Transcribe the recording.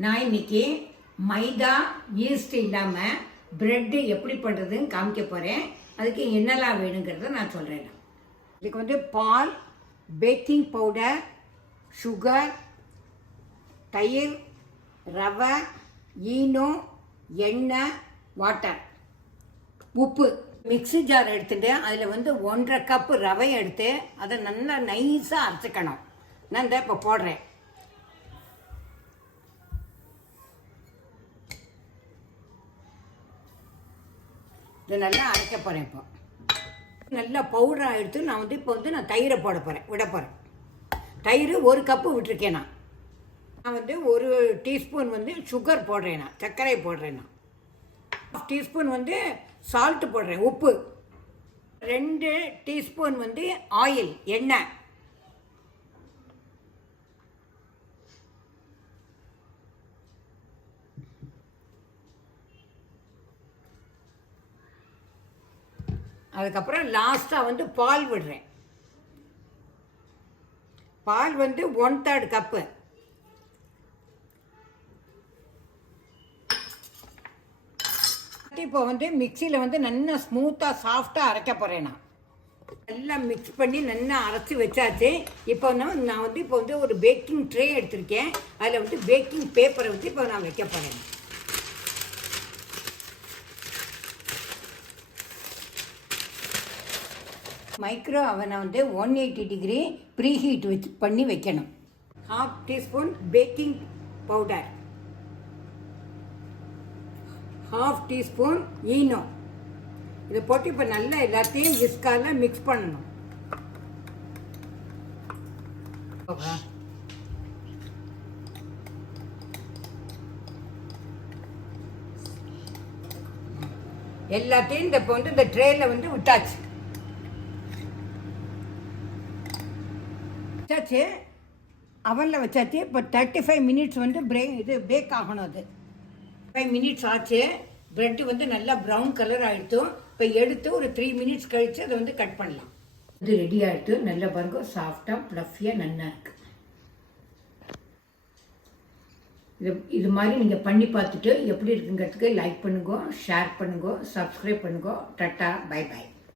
நான் இன்னைக்கு மைதா ஈஸ்ட் இல்லாமல் பிரெட்டு எப்படி பண்ணுறதுன்னு காமிக்க போகிறேன். அதுக்கு என்னெல்லாம் வேணுங்கிறத நான் சொல்கிறேன். இதுக்கு வந்து பால், பேக்கிங் பவுடர், சுகர், தயிர், ரவை, ஈனோ, எண்ணெய், வாட்டர், உப்பு. மிக்ஸி ஜார் எடுத்துட்டு அதில் வந்து 1.5 கப்பு ரவை எடுத்து அதை நல்லா நைஸாக அரைச்சிக்கணும். நான் இந்த இப்போ போடுறேன். இதை நல்லா அரைக்க போகிறேன். இப்போ நல்லா பவுடராக எடுத்து நான் வந்து இப்போ வந்து தயிரை விட போகிறேன். தயிர் 1 கப்பு விட்டுருக்கேன். நான் வந்து 1 டீஸ்பூன் வந்து சுகர் போடுறேன், சர்க்கரை போடுறேன். 1/2 டீஸ்பூன் வந்து சால்ட்டு போடுறேன், உப்பு. 2 டீஸ்பூன் வந்து ஆயில், எண்ணெய். அதுக்கப்புறம் லாஸ்ட்டாக வந்து பால் விடுறேன். பால் வந்து 1/3 கப்பு. இப்போ வந்து மிக்சியில் வந்து நல்லா ஸ்மூத்தாக சாஃப்டாக அரைக்க போகிறேன். நான் நல்லா மிக்ஸ் பண்ணி நல்லா அரைச்சி வச்சாச்சு. இப்போ நான் வந்து இப்போ வந்து ஒரு பேக்கிங் ட்ரே எடுத்திருக்கேன். அதில் வந்து பேக்கிங் பேப்பரை வந்து இப்போ நான் வைக்க போகிறேன். மைக்ரோ அவனை வந்து 180 டிகிரி ப்ரீ ஹீட் பண்ணி வைக்கணும். 1/2 teaspoon baking powder, 1/2 teaspoon Eno. இதை போட்டு இப்போ நல்லா எல்லாத்தையும் விஸ்கால மிக்ஸ் பண்ணணும். எல்லாத்தையும் இப்போ வந்து இந்த ட்ரேல வந்து விட்டாச்சு. அவனில் வச்சாச்சு. இப்போ 35 மினிட்ஸ் வந்து பேக் ஆகணும். அது 5 மினிட்ஸ் ஆச்சு. ப்ரெட்டு வந்து நல்லா ப்ரௌன் கலர் ஆகிடுத்து. இப்போ எடுத்து ஒரு 3 மினிட்ஸ் கழித்து அதை வந்து கட் பண்ணலாம். இது ரெடி ஆகிடுத்து. நல்லா பாருங்க, சாஃப்டாக ப்ளஃபியாக நல்லா இருக்குது. இது மாதிரி நீங்கள் பண்ணி பார்த்துட்டு எப்படி இருக்குங்கிறதுக்கு லைக் பண்ணுங்க, ஷேர் பண்ணுங்க, சப்ஸ்கிரைப் பண்ணுங்க. Tata, bye bye.